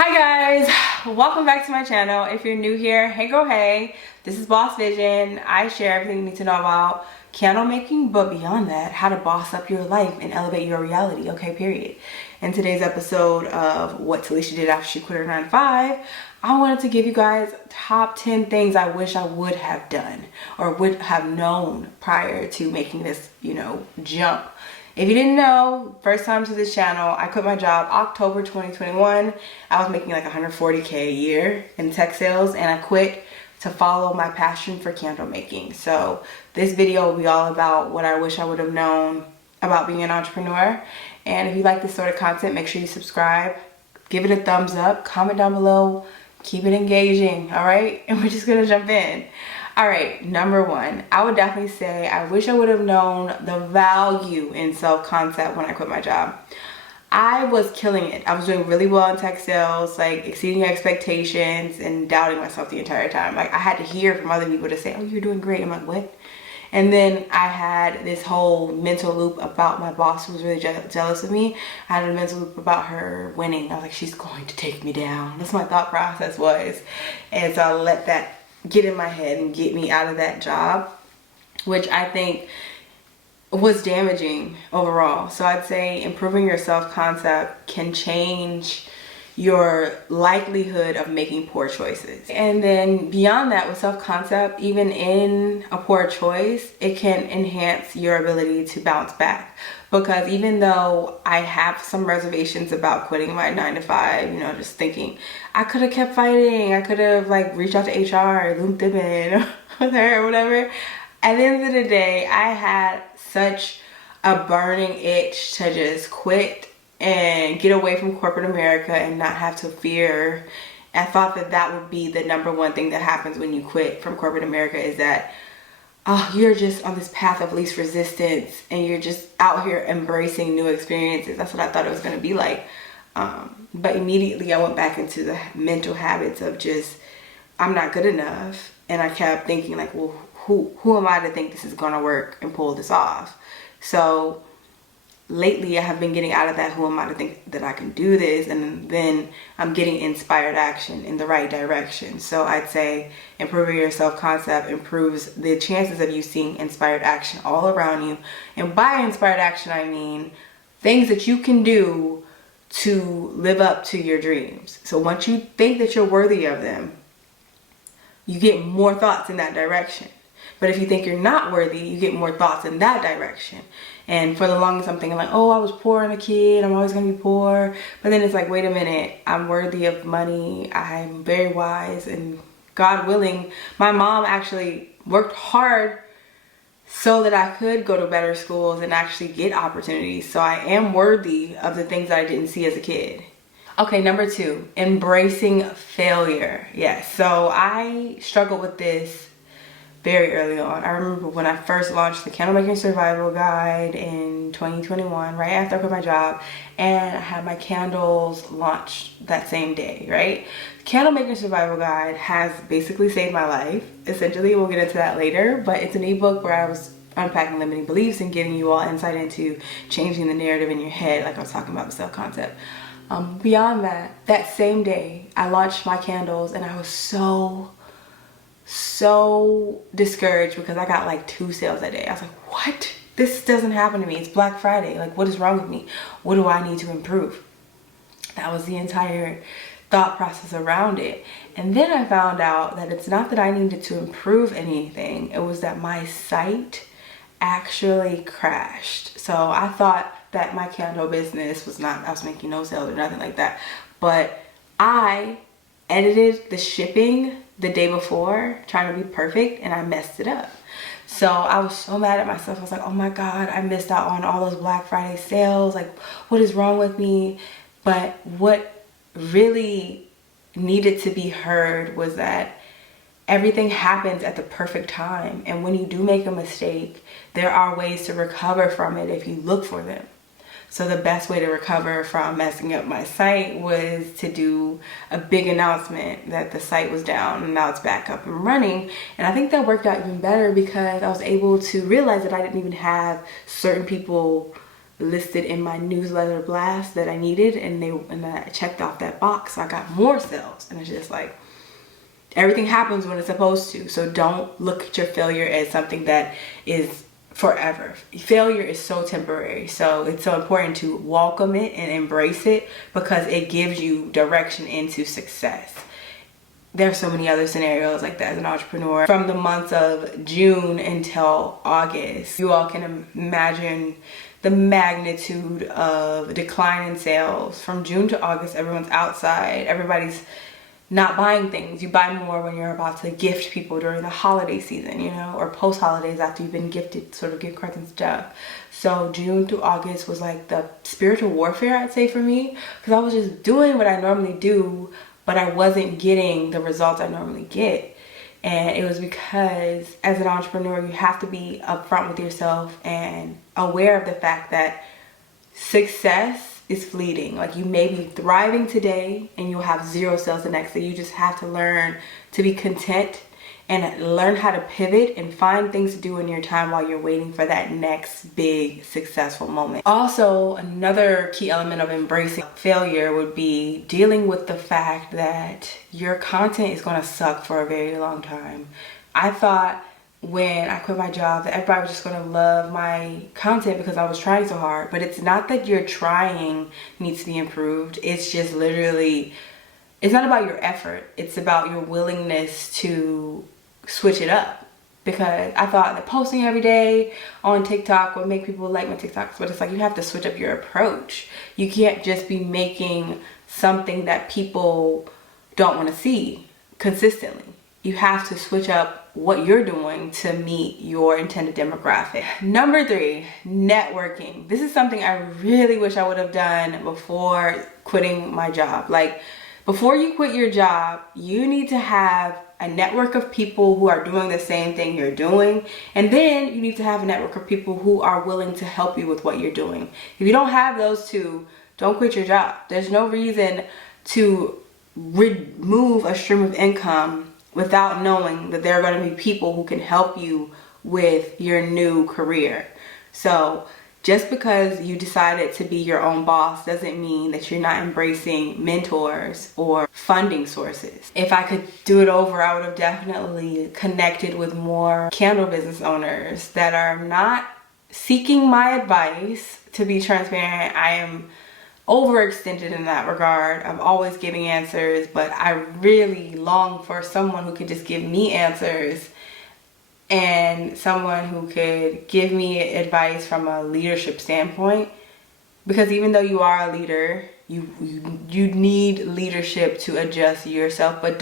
Hi guys, welcome back to my channel. If you're new here, hey girl, hey. This is Boss Vision. I share everything you need to know about candle making, but beyond that, how to boss up your life and elevate your reality, okay, period. In today's episode of what Talisha did after she quit her 9 to 5, I wanted to give you guys top 10 things I wish I would have done or would have known prior to making this, jump. If you didn't know, first time to this channel, I quit my job October 2021. I was making like 140K a year in tech sales, and I quit to follow my passion for candle making. So this video will be all about what I wish I would have known about being an entrepreneur. And if you like this sort of content, make sure you subscribe, give it a thumbs up, comment down below, keep it engaging, all right? And we're just gonna jump in. All right, number one, I would definitely say I wish I would have known the value in self-concept when I quit my job. I was killing it. I was doing really well in tech sales, like exceeding expectations and doubting myself the entire time. Like I had to hear from other people to say, oh, you're doing great. I'm like, what? And then I had this whole mental loop about my boss who was really jealous of me. I had a mental loop about her winning. I was like, she's going to take me down. That's what my thought process was. And so I let that get in my head and get me out of that job, which I think was damaging overall. So I'd say improving your self-concept can change your likelihood of making poor choices. And then beyond that, with self-concept, even in a poor choice, it can enhance your ability to bounce back. Because even though I have some reservations about quitting my 9 to 5, just thinking I could have kept fighting, I could have like reached out to HR, looped them in with her or whatever. At the end of the day, I had such a burning itch to just quit and get away from corporate America and not have to fear. I thought that would be the number one thing that happens when you quit from corporate America, is that you're just on this path of least resistance and you're just out here embracing new experiences. That's what I thought it was going to be like. But immediately I went back into the mental habits of just, I'm not good enough. And I kept thinking like, well, who am I to think this is going to work and pull this off? So lately I have been getting out of that, who am I to think that I can do this? And then I'm getting inspired action in the right direction. So I'd say improving your self-concept improves the chances of you seeing inspired action all around you. And by inspired action, I mean things that you can do to live up to your dreams. So once you think that you're worthy of them, you get more thoughts in that direction. But if you think you're not worthy, you get more thoughts in that direction. And for the longest, I'm thinking like, oh, I was poor as a kid, I'm always gonna be poor. But then it's like, wait a minute, I'm worthy of money, I'm very wise, and God willing, my mom actually worked hard so that I could go to better schools and actually get opportunities. So I am worthy of the things that I didn't see as a kid. Okay, number two, embracing failure. Yes, so I struggled with this very early on. I remember when I first launched the Candle Making Survival Guide in 2021, right after I quit my job, and I had my candles launched that same day, right? Candle Making Survival Guide has basically saved my life. Essentially, we'll get into that later, but it's an ebook where I was unpacking limiting beliefs and giving you all insight into changing the narrative in your head, like I was talking about the self-concept. Beyond that, that same day, I launched my candles, and I was so discouraged because I got like 2 sales that day. I was like, what? This doesn't happen to me. It's Black Friday. Like, what is wrong with me? What do I need to improve? That was the entire thought process around it. And then I found out that it's not that I needed to improve anything. It was that my site actually crashed. So I thought that my candle business was not, I was making no sales or nothing like that. But I edited the shipping the day before, trying to be perfect, and I messed it up. So I was so mad at myself. I was like, oh my God, I missed out on all those Black Friday sales. Like, what is wrong with me? But what really needed to be heard was that everything happens at the perfect time. And when you do make a mistake, there are ways to recover from it if you look for them. So the best way to recover from messing up my site was to do a big announcement that the site was down and now it's back up and running. And I think that worked out even better because I was able to realize that I didn't even have certain people listed in my newsletter blast that I needed, and I checked off that box, so I got more sales. And it's just like, everything happens when it's supposed to. So don't look at your failure as something that is forever. Failure is so temporary. So it's so important to welcome it and embrace it, because it gives you direction into success. There's so many other scenarios like that as an entrepreneur. From the months of June until August, you all can imagine the magnitude of decline in sales. From June to August, everyone's outside, everybody's not buying things. You buy more when you're about to gift people during the holiday season, you know, or post holidays after you've been gifted sort of gift cards and stuff. So June to August was like the spiritual warfare, I'd say, for me, because I was just doing what I normally do, but I wasn't getting the results I normally get. And it was because as an entrepreneur, you have to be upfront with yourself and aware of the fact that success is fleeting. Like, you may be thriving today and you'll have 0 sales the next day. You just have to learn to be content and learn how to pivot and find things to do in your time while you're waiting for that next big successful moment. Also, another key element of embracing failure would be dealing with the fact that your content is going to suck for a very long time. I thought when I quit my job that everybody was just going to love my content because I was trying so hard, but it's not that your trying needs to be improved. It's just literally, it's not about your effort. It's about your willingness to switch it up. Because I thought that posting every day on TikTok would make people like my TikToks, but it's like, you have to switch up your approach. You can't just be making something that people don't want to see consistently. You have to switch up what you're doing to meet your intended demographic. Number 3, networking. This is something I really wish I would have done before quitting my job. Like, before you quit your job, you need to have a network of people who are doing the same thing you're doing. And then you need to have a network of people who are willing to help you with what you're doing. If you don't have those two, don't quit your job. There's no reason to remove a stream of income without knowing that there are going to be people who can help you with your new career. So just because you decided to be your own boss doesn't mean that you're not embracing mentors or funding sources. If I could do it over, I would have definitely connected with more candle business owners that are not seeking my advice. To be transparent, I am overextended in that regard. I'm always giving answers, but I really long for someone who could just give me answers, and someone who could give me advice from a leadership standpoint. Because even though you are a leader, you need leadership to adjust yourself, but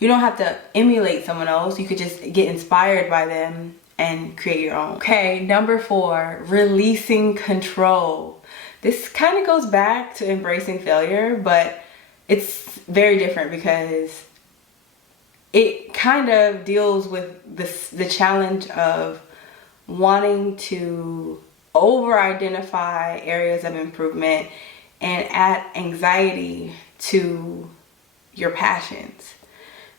you don't have to emulate someone else. You could just get inspired by them and create your own. Okay, number 4, releasing control. This kind of goes back to embracing failure, but it's very different because it kind of deals with the challenge of wanting to over-identify areas of improvement and add anxiety to your passions.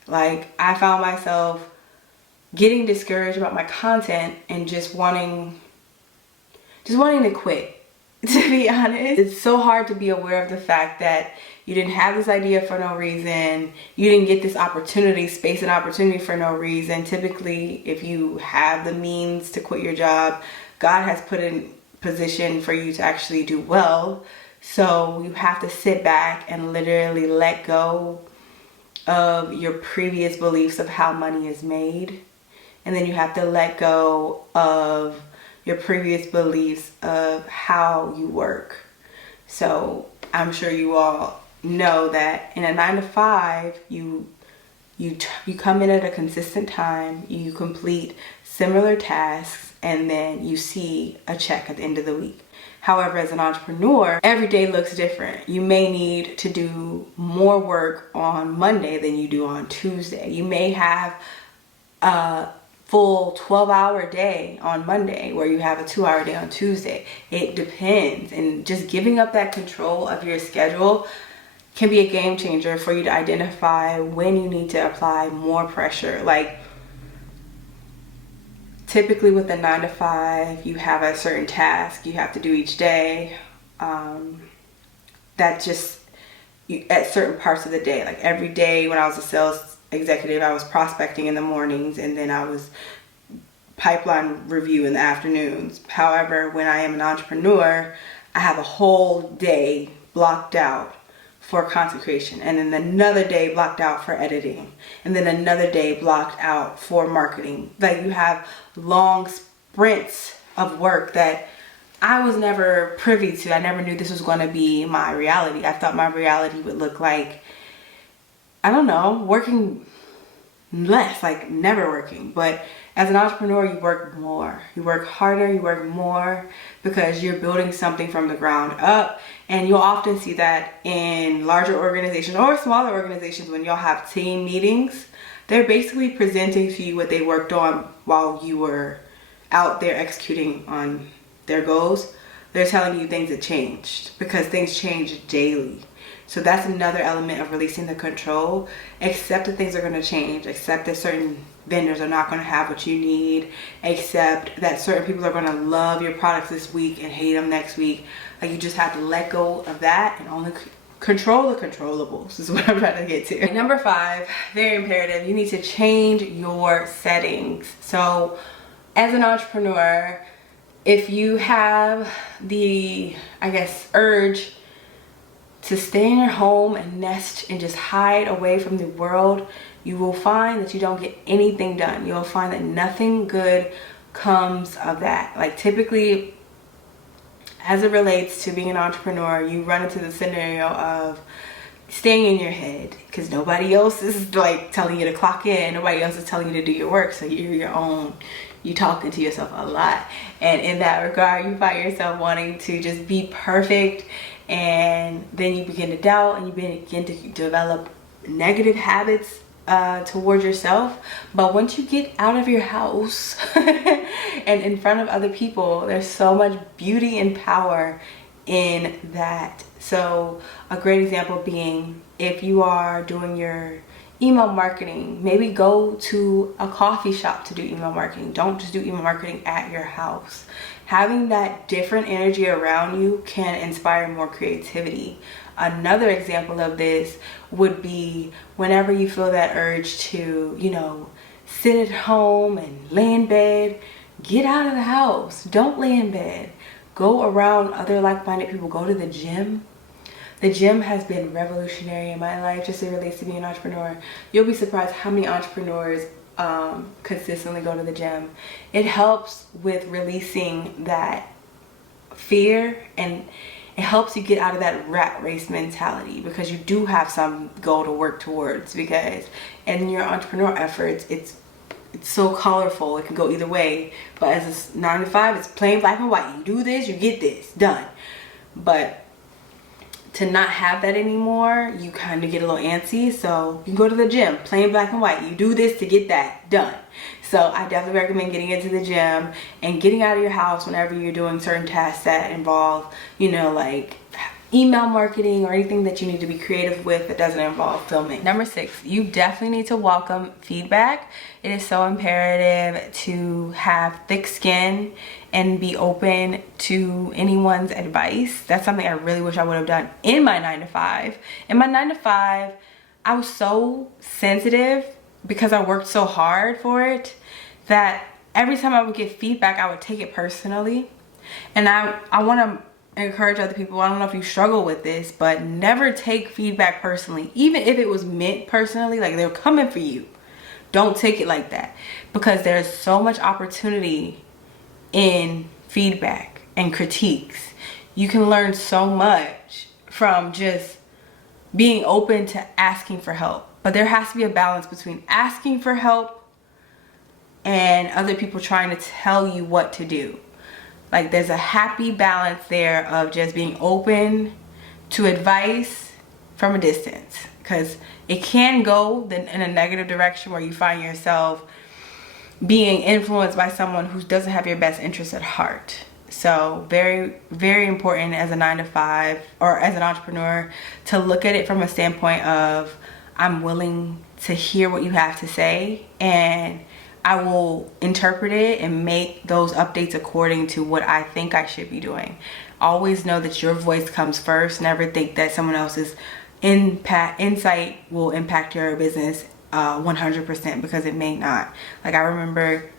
Like, I found myself getting discouraged about my content and just wanting to quit. To be honest, it's so hard to be aware of the fact that you didn't have this idea for no reason. You didn't get this opportunity, space and opportunity for no reason. Typically, if you have the means to quit your job, God has put in position for you to actually do well. So you have to sit back and literally let go of your previous beliefs of how money is made. And then you have to let go of your previous beliefs of how you work. So I'm sure you all know that in a 9-to-5, you come in at a consistent time, you complete similar tasks, and then you see a check at the end of the week. However, as an entrepreneur, every day looks different. You may need to do more work on Monday than you do on Tuesday. You may have a full 12-hour day on Monday where you have a 2-hour day on Tuesday. It depends. And just giving up that control of your schedule can be a game changer for you to identify when you need to apply more pressure. Like, typically with a 9 to 5, you have a certain task you have to do each day. That just at certain parts of the day. Like every day when I was a sales executive, I was prospecting in the mornings, and then I was pipeline review in the afternoons. However, when I am an entrepreneur, I have a whole day blocked out for consecration, and then another day blocked out for editing, and then another day blocked out for marketing. Like you have long sprints of work that I was never privy to. I never knew this was going to be my reality. I thought my reality would look like, I don't know, working less, like never working. But as an entrepreneur, you work more. You work harder, you work more, because you're building something from the ground up. And you'll often see that in larger organizations or smaller organizations when y'all have team meetings. They're basically presenting to you what they worked on while you were out there executing on their goals. They're telling you things that changed, because things change daily. So that's another element of releasing the control. Accept that things are going to change. Accept that certain vendors are not going to have what you need. Accept that certain people are going to love your products this week and hate them next week. Like, you just have to let go of that and only control the controllables is what I'm trying to get to. And number 5, very imperative, you need to change your settings. So as an entrepreneur, if you have the, I guess, urge to stay in your home and nest and just hide away from the world, you will find that you don't get anything done. You'll find that nothing good comes of that. Like typically, as it relates to being an entrepreneur, you run into the scenario of staying in your head, because nobody else is like telling you to clock in, nobody else is telling you to do your work, so you're your own. You talking to yourself a lot, and in that regard, you find yourself wanting to just be perfect, and then you begin to doubt, and you begin to develop negative habits towards yourself. But once you get out of your house and in front of other people, there's so much beauty and power in that. So a great example being, if you are doing your email marketing, maybe go to a coffee shop to do email marketing. Don't just do email marketing at your house. Having that different energy around you can inspire more creativity. Another example of this would be whenever you feel that urge to, you know, sit at home and lay in bed, get out of the house. Don't lay in bed. Go around other like-minded people. Go to the gym. The gym has been revolutionary in my life, just as it relates to being an entrepreneur. You'll be surprised how many entrepreneurs consistently go to the gym. It helps with releasing that fear, and it helps you get out of that rat race mentality, because you do have some goal to work towards. Because in your entrepreneur efforts, it's so colorful. It can go either way. But as a 9 to 5, it's plain black and white. You do this, you get this done. But to not have that anymore, you kind of get a little antsy. So you go to the gym, plain black and white. You do this to get that done. So I definitely recommend getting into the gym and getting out of your house whenever you're doing certain tasks that involve, you know, like email marketing or anything that you need to be creative with that doesn't involve filming. Number 6, you definitely need to welcome feedback. It is so imperative to have thick skin and be open to anyone's advice. That's something I really wish I would have done in my 9 to 5. In my 9 to 5, I was so sensitive because I worked so hard for it that every time I would get feedback, I would take it personally. And I want to encourage other people, I don't know if you struggle with this, but never take feedback personally. Even if it was meant personally, like they're coming for you, don't take it like that, because there's so much opportunity in feedback and critiques. You can learn so much from just being open to asking for help. But there has to be a balance between asking for help and other people trying to tell you what to do. Like, there's a happy balance there of just being open to advice from a distance, because it can go in a negative direction where you find yourself being influenced by someone who doesn't have your best interest at heart. So very, very important as a 9 to 5 or as an entrepreneur to look at it from a standpoint of, I'm willing to hear what you have to say, and I will interpret it and make those updates according to what I think I should be doing. Always know that your voice comes first. Never think that someone else's insight will impact your business 100%, because it may not. Like, I remember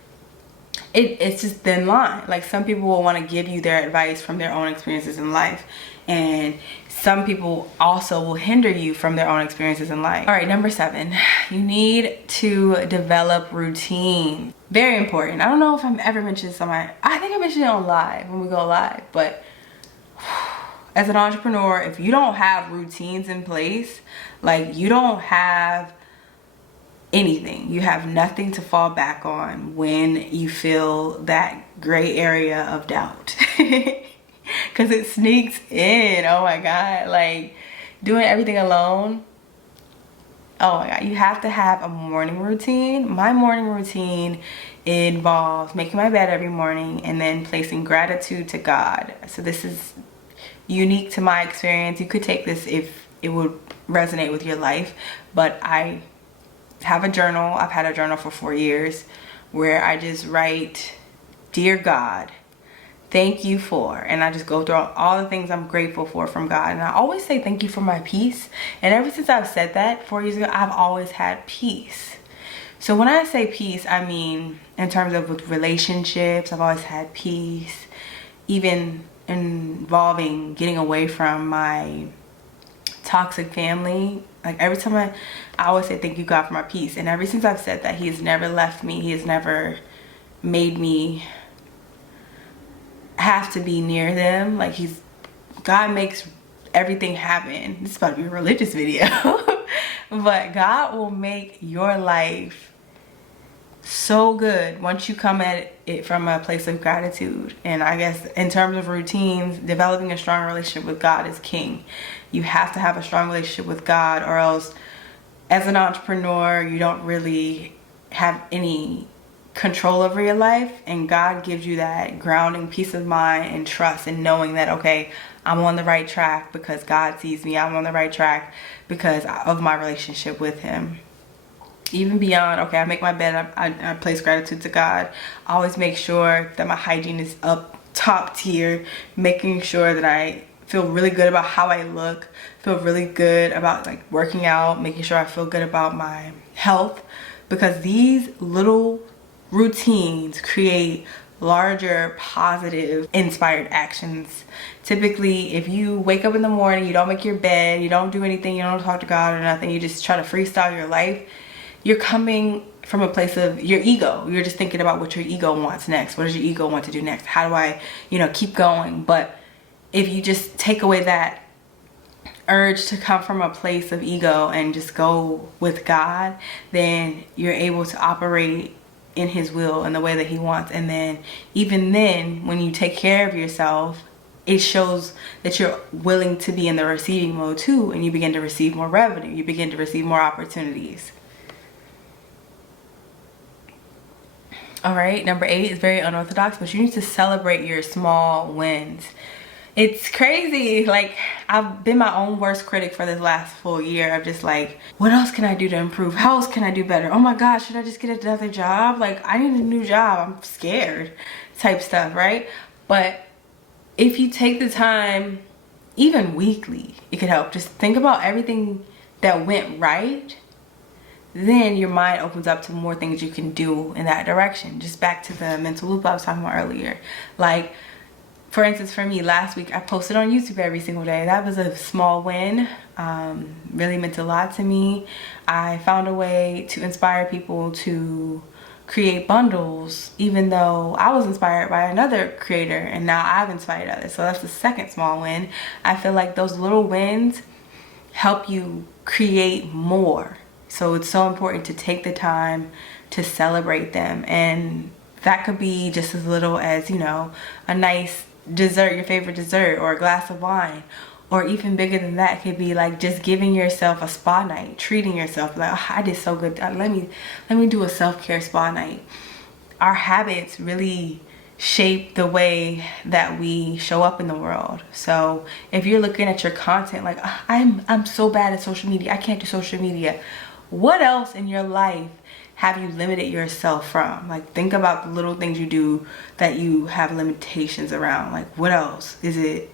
it's just thin line. Like, some people will want to give you their advice from their own experiences in life, and some people also will hinder you from their own experiences in life. All right, number 7, you need to develop routine. Very important. I don't know if I've ever mentioned this on I think I mentioned it on live, when we go live, but as an entrepreneur, if you don't have routines in place, like, you don't have anything. You have nothing to fall back on when you feel that gray area of doubt. Because it sneaks in. Oh my God. Like, doing everything alone. Oh my God. You have to have a morning routine. My morning routine involves making my bed every morning and then placing gratitude to God. So this is unique to my experience. You could take this if it would resonate with your life, but I have a journal. I've had a journal for 4 years where I just write, "Dear God, thank you for," and I just go through all the things I'm grateful for from God. And I always say thank you for my peace. And ever since I've said that 4 years ago, I've always had peace. So when I say peace, I mean in terms of with relationships, I've always had peace, even involving getting away from my toxic family. Like, every time I always say thank you God for my peace. And ever since I've said that, He has never left me. He has never made me have to be near them. Like, God makes everything happen. This is about to be a religious video. But God will make your life so good once you come at it from a place of gratitude. And I guess in terms of routines, developing a strong relationship with God is king. You have to have a strong relationship with God, or else as an entrepreneur, you don't really have any control over your life. And God gives you that grounding peace of mind and trust, and knowing that, okay, I'm on the right track because God sees me. I'm on the right track because of my relationship with Him. Even beyond, okay, I make my bed, I place gratitude to God. I always make sure that my hygiene is up top tier, making sure that I feel really good about how I look, feel really good about, like, working out, making sure I feel good about my health, because these little routines create larger, positive, inspired actions. Typically, if you wake up in the morning, you don't make your bed, you don't do anything, you don't talk to God or nothing, you just try to freestyle your life, you're coming from a place of your ego. You're just thinking about what your ego wants next. What does your ego want to do next? How do I, keep going? But if you just take away that urge to come from a place of ego and just go with God, then you're able to operate in His will in the way that He wants. And then, even then, when you take care of yourself, it shows that you're willing to be in the receiving mode too, and you begin to receive more revenue. You begin to receive more opportunities. All right, number 8 is very unorthodox, but you need to celebrate your small wins. It's crazy. Like, I've been my own worst critic for this last full year. I'm just like, what else can I do to improve? How else can I do better? Oh my gosh, should I just get another job? Like, I need a new job. I'm scared type stuff, right? But if you take the time, even weekly, it could help. Just think about everything that went right. Then your mind opens up to more things you can do in that direction. Just back to the mental loop I was talking about earlier. Like, for instance, for me, last week I posted on YouTube every single day. That was a small win. Really meant a lot to me. I found a way to inspire people to create bundles, even though I was inspired by another creator, and now I've inspired others. So that's the second small win. I feel like those little wins help you create more. So it's so important to take the time to celebrate them. And that could be just as little as, a nice dessert, your favorite dessert, or a glass of wine. Or even bigger than that, it could be like just giving yourself a spa night, treating yourself like, oh, I did so good. Let me do a self-care spa night. Our habits really shape the way that we show up in the world. So if you're looking at your content like, I'm so bad at social media, I can't do social media. What else in your life have you limited yourself from? Like, think about the little things you do that you have limitations around. Like, what else? Is it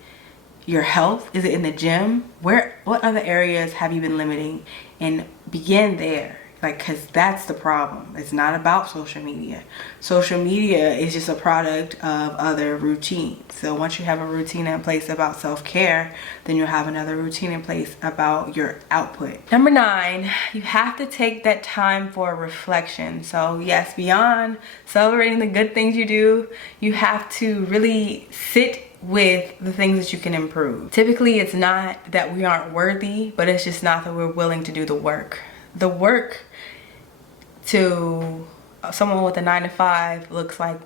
your health? Is it in the gym? What other areas have you been limiting? And begin there. Like, because that's the problem. It's not about social media. Social media is just a product of other routines. So once you have a routine in place about self-care, then you'll have another routine in place about your output. Number 9, you have to take that time for reflection. So yes, beyond celebrating the good things you do, you have to really sit with the things that you can improve. Typically, it's not that we aren't worthy, but it's just not that we're willing to do the work. The work to someone with a 9-to-5 looks like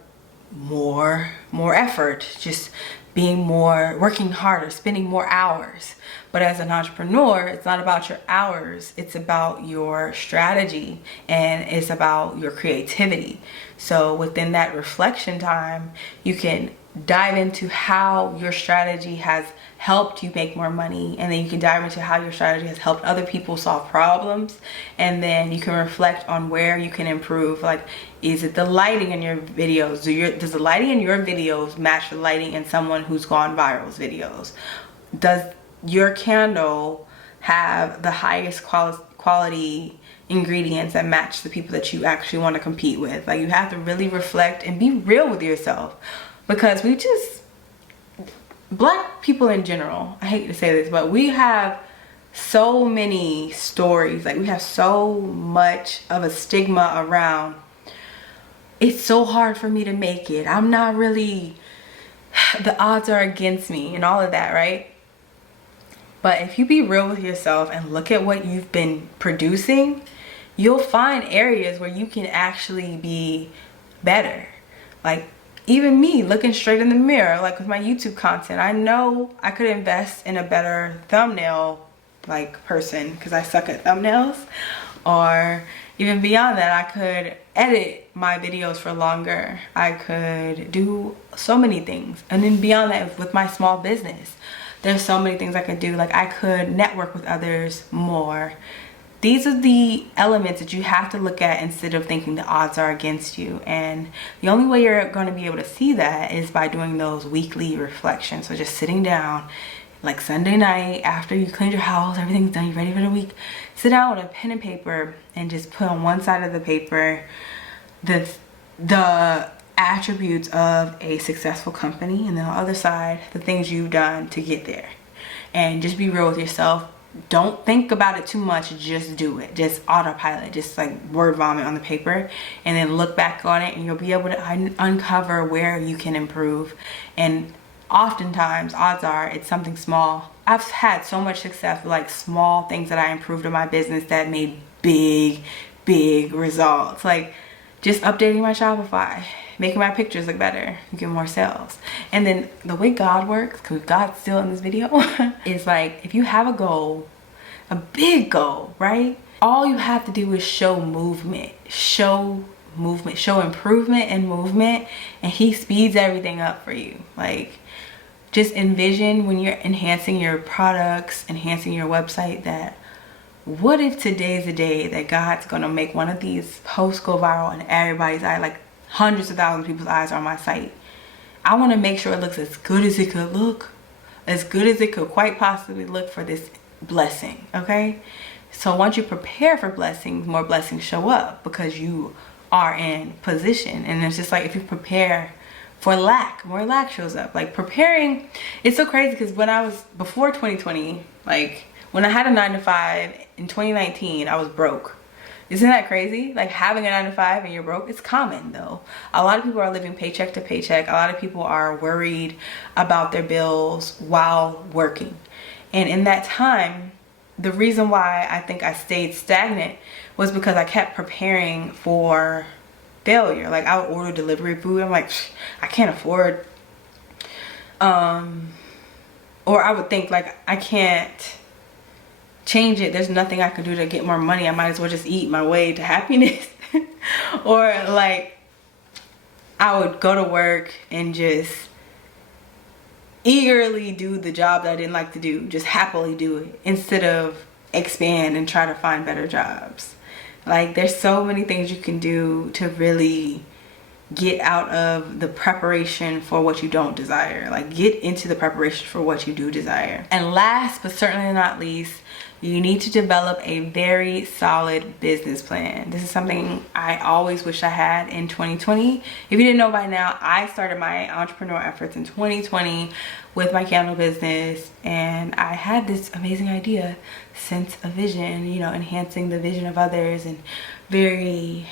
more effort, just working harder, spending more hours. But as an entrepreneur, it's not about your hours, it's about your strategy, and it's about your creativity. So within that reflection time, you can dive into how your strategy has helped you make more money, and then you can dive into how your strategy has helped other people solve problems, and then you can reflect on where you can improve. Like, is it the lighting in your videos? Does the lighting in your videos match the lighting in someone who's gone viral's videos? Does your candle have the highest quality ingredients that match the people that you actually want to compete with? Like, you have to really reflect and be real with yourself, because Black people in general, I hate to say this, but we have so many stories. Like, we have so much of a stigma around, it's so hard for me to make it, I'm not really, the odds are against me, and all of that, right? But if you be real with yourself and look at what you've been producing, you'll find areas where you can actually be better. Like, even me looking straight in the mirror, like with my YouTube content, I know I could invest in a better thumbnail like person, because I suck at thumbnails. Or even beyond that, I could edit my videos for longer. I could do so many things. And then beyond that, with my small business, there's so many things I could do. Like, I could network with others more. These are the elements that you have to look at instead of thinking the odds are against you. And the only way you're going to be able to see that is by doing those weekly reflections. So just sitting down, like Sunday night, after you cleaned your house, everything's done, you're ready for the week, sit down with a pen and paper and just put on one side of the paper the attributes of a successful company, and then on the other side, the things you've done to get there. And just be real with yourself. Don't think about it too much, just do it. Just autopilot, just like word vomit on the paper, and then look back on it, and you'll be able to uncover where you can improve. And oftentimes, odds are, it's something small. I've had so much success with like small things that I improved in my business that made big results. Like just updating my Shopify, making my pictures look better, get more sales. And then the way God works, because God's still in this video, is like, if you have a goal, a big goal, right? All you have to do is show movement, show improvement and movement, and he speeds everything up for you. Like, just envision when you're enhancing your products, enhancing your website, that what if today's the day that God's gonna make one of these posts go viral and everybody's eye, like hundreds of thousands of people's eyes are on my site. I want to make sure it looks as good as it could look, as good as it could quite possibly look for this blessing, okay? So once you prepare for blessings, more blessings show up because you are in position. And it's just like, if you prepare for lack, more lack shows up. Like, preparing, it's so crazy, because when I was, before 2020, like when I had a 9-to-5 in 2019, I was broke. Isn't that crazy? Like, having a 9-to-5 and you're broke, it's common though. A lot of people are living paycheck to paycheck. A lot of people are worried about their bills while working. And in that time, the reason why I think I stayed stagnant was because I kept preparing for failure. Like, I would order delivery food. I'm like, I can't afford. Or I would think like, I can't change it, there's nothing I could do to get more money, I might as well just eat my way to happiness. Or like, I would go to work and just eagerly do the job that I didn't like to do, just happily do it, instead of expand and try to find better jobs. Like, there's so many things you can do to really get out of the preparation for what you don't desire. Like, get into the preparation for what you do desire. And last but certainly not least, you need to develop a very solid business plan. This is something I always wish I had in 2020. If you didn't know by now, I started my entrepreneur efforts in 2020 with my candle business, and I had this amazing idea, sense of vision, you know, enhancing the vision of others, and very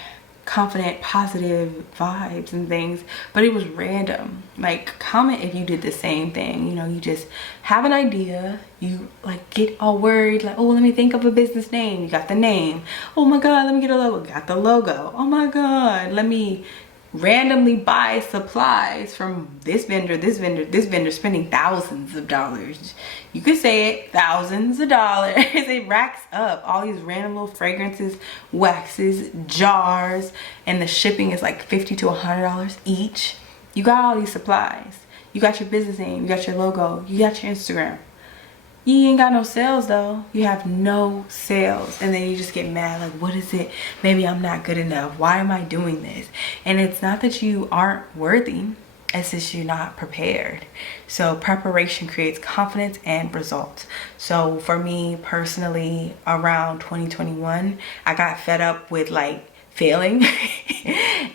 confident, positive vibes and things, but it was random. Like, comment if you did the same thing. You know, you just have an idea, you like get all worried, like, oh, let me think of a business name. You got the name. Oh my god, let me get a logo. Got the logo. Oh my god, let me randomly buy supplies from this vendor, this vendor, this vendor, spending thousands of dollars. You could say it, thousands of dollars. It racks up all these random little fragrances, waxes, jars, and the shipping is like $50 to $100 each. You got all these supplies. You got your business name, you got your logo, you got your Instagram. You ain't got no sales though. You have no sales, and then you just get mad, like, what is it? Maybe I'm not good enough. Why am I doing this? And it's not that you aren't worthy, it's just you're not prepared. So preparation creates confidence and results. So for me personally, around 2021, I got fed up with like failing.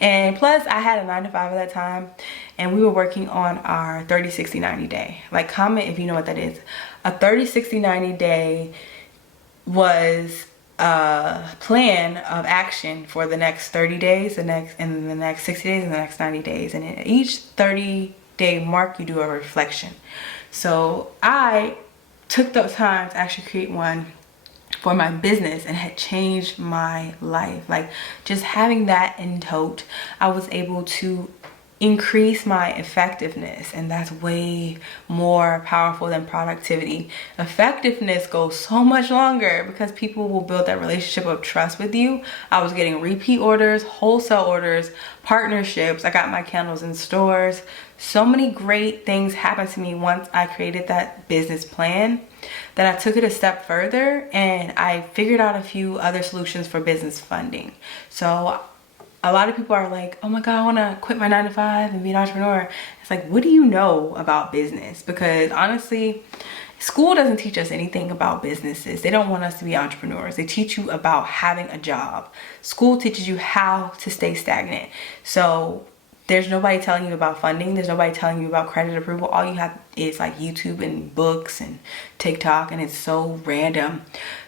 And plus I had a 9-to-5 at that time, and we were working on our 30, 60, 90 day. Like, comment if you know what that is. A 30, 60, 90 day was a plan of action for the next 30 days, and then the next 60 days, and the next 90 days. And in each 30-day mark, you do a reflection. So I took the time to actually create one for my business, and had changed my life. Like, just having that in tote, I was able to increase my effectiveness, and that's way more powerful than productivity. Effectiveness goes so much longer because people will build that relationship of trust with you. I was getting repeat orders, wholesale orders, partnerships. I got my candles in stores. So many great things happened to me once I created that business plan, that I took it a step further, and I figured out a few other solutions for business funding. So a lot of people are like, oh my god, I want to quit my 9-to-5 and be an entrepreneur. It's like, what do you know about business? Because honestly, school doesn't teach us anything about businesses. They don't want us to be entrepreneurs. They teach you about having a job. School teaches you how to stay stagnant. So there's nobody telling you about funding. There's nobody telling you about credit approval. All you have is like YouTube and books and TikTok, and it's so random.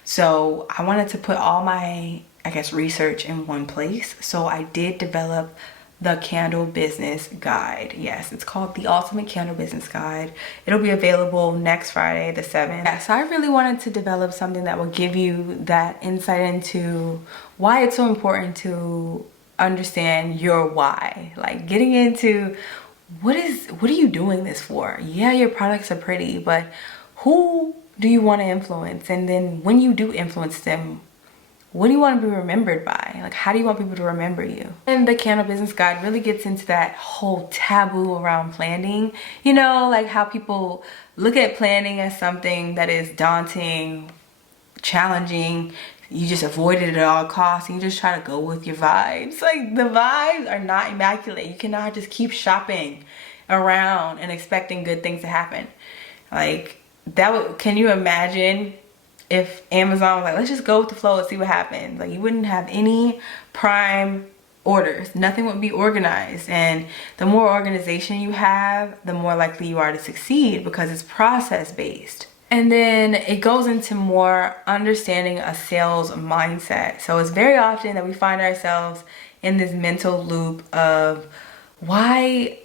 So I wanted to put all my, I guess, research in one place. So I did develop the candle business guide. Yes, it's called the Ultimate Candle Business Guide. It'll be available next Friday, the 7th. Yeah, so I really wanted to develop something that will give you that insight into why it's so important to understand your why. Like, getting into what are you doing this for? Yeah, your products are pretty, but who do you want to influence? And then when you do influence them, what do you want to be remembered by? Like, how do you want people to remember you? And the Candle Business Guide really gets into that whole taboo around planning. You know, like how people look at planning as something that is daunting, challenging. You just avoid it at all costs, and you just try to go with your vibes. Like, the vibes are not immaculate. You cannot just keep shopping around and expecting good things to happen. Like, can you imagine if Amazon was like, let's just go with the flow and see what happens? Like, you wouldn't have any prime orders. Nothing would be organized. And the more organization you have, the more likely you are to succeed, because it's process based. And then it goes into more understanding a sales mindset. So it's very often that we find ourselves in this mental loop of, why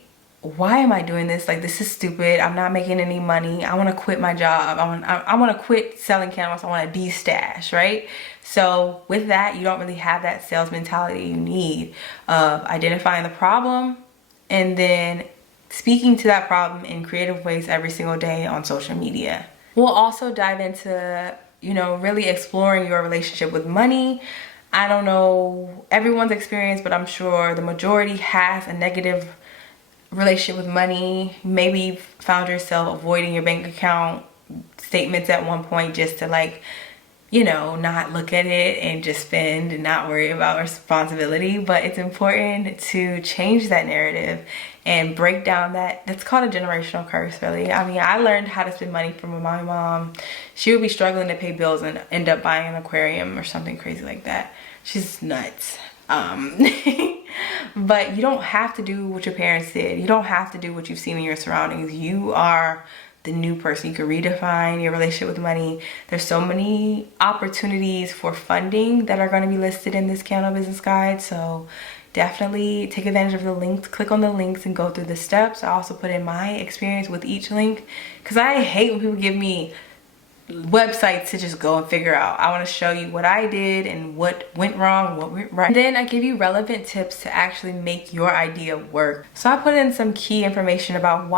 am I doing this? Like, this is stupid. I'm not making any money. I want to quit my job. I want to quit selling candles. I want to de-stash, right? So with that, you don't really have that sales mentality you need of identifying the problem and then speaking to that problem in creative ways every single day on social media. We'll also dive into, you know, really exploring your relationship with money. I don't know everyone's experience, but I'm sure the majority has a negative relationship with money. Maybe you've found yourself avoiding your bank account statements at one point just to like you know, not look at it and just spend and not worry about responsibility. But it's important to change that narrative and break down that's called a generational curse, really. I mean, I learned how to spend money from my mom. She would be struggling to pay bills and end up buying an aquarium or something crazy like that. She's nuts. But you don't have to do what your parents did. You don't have to do what you've seen in your surroundings. You are the new person. You can redefine your relationship with money. There's so many opportunities for funding that are going to be listed in this candle business guide. So definitely take advantage of the links. Click on the links and go through the steps. I also put in my experience with each link, because I hate when people give me websites to just go and figure out. I want to show you what I did and what went wrong, what went right. And then I give you relevant tips to actually make your idea work. So I put in some key information about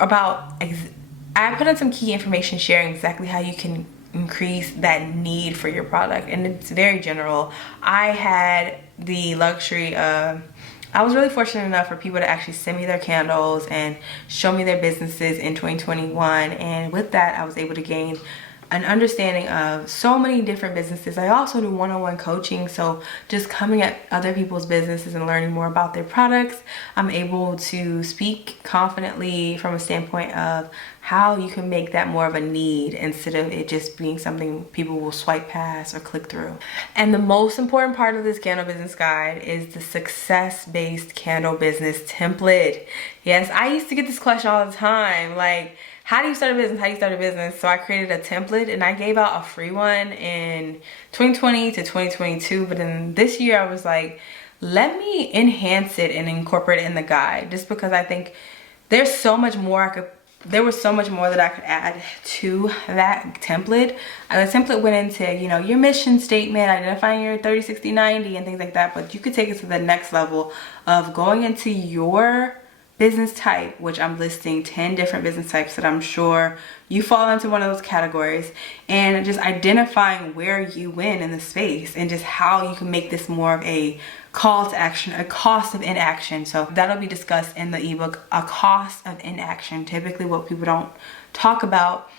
I put in some key information sharing exactly how you can increase that need for your product, and it's very general. I had the luxury of, I was really fortunate enough for people to actually send me their candles and show me their businesses in 2021, and with that I was able to gain an understanding of so many different businesses. I also do one-on-one coaching, so just coming at other people's businesses and learning more about their products, I'm able to speak confidently from a standpoint of how you can make that more of a need instead of it just being something people will swipe past or click through. And the most important part of this candle business guide is the success-based candle business template. Yes, I used to get this question all the time, like, how do you start a business? How do you start a business? So I created a template and I gave out a free one in 2020 to 2022. But then this year I was like, let me enhance it and incorporate it in the guide, just because I think there's so much more there was so much more that I could add to that template. The template went into, you know, your mission statement, identifying your 30, 60, 90 and things like that. But you could take it to the next level of going into your business type, which I'm listing 10 different business types that I'm sure you fall into one of those categories, and just identifying where you win in the space and just how you can make this more of a call to action, a cost of inaction. So that'll be discussed in the ebook, a cost of inaction. Typically what people don't talk about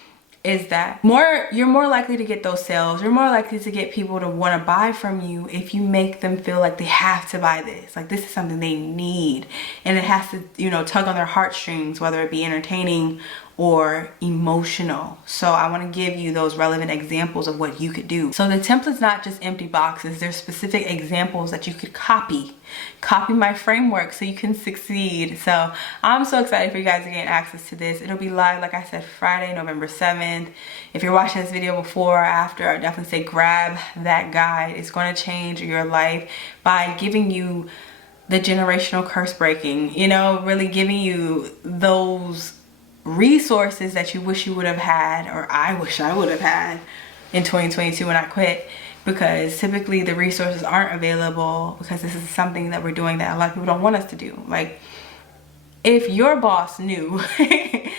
is that you're more likely to get those sales. You're more likely to get people to want to buy from you if you make them feel like they have to buy this. Like, this is something they need, and it has to, you know, tug on their heartstrings, whether it be entertaining or emotional. So I want to give you those relevant examples of what you could do. So the template's not just empty boxes. There's specific examples that you could copy my framework so you can succeed. So I'm so excited for you guys to gain access to this. It'll be live, like I said, Friday, November 7th. If you're watching this video before or after, I definitely say grab that guide. It's going to change your life by giving you the generational curse breaking, you know, really giving you those resources that you wish you would have had, or I wish I would have had in 2022 when I quit, because typically the resources aren't available because this is something that we're doing that a lot of people don't want us to do. Like, if your boss knew if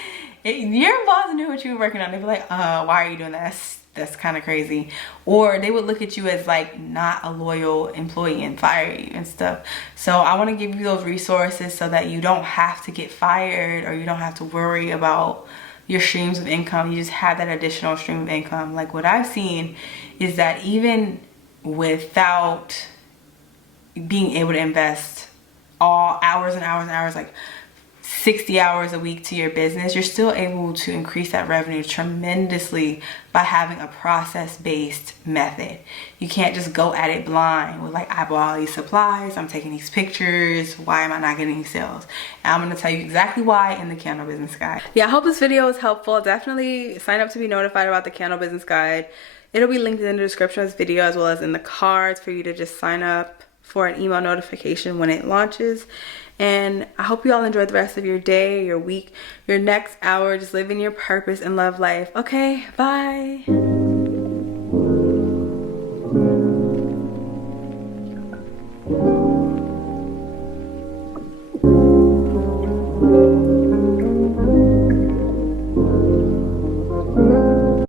your boss knew what you were working on, they'd be like, why are you doing that? That's kind of crazy. Or they would look at you as like not a loyal employee and fire you and stuff. So I want to give you those resources so that you don't have to get fired, or you don't have to worry about your streams of income. You just have that additional stream of income. Like, what I've seen is that even without being able to invest all hours and hours and hours, like 60 hours a week to your business, you're still able to increase that revenue tremendously by having a process-based method. You can't just go at it blind with like, I bought all these supplies, I'm taking these pictures, why am I not getting any sales? And I'm going to tell you exactly why in the candle business guide. Yeah, I hope this video is helpful. Definitely sign up to be notified about the candle business guide. It'll be linked in the description of this video, as well as in the cards, for you to just sign up for an email notification when it launches. And I hope you all enjoy the rest of your day, your week, your next hour. Just living your purpose and love life. Okay, bye.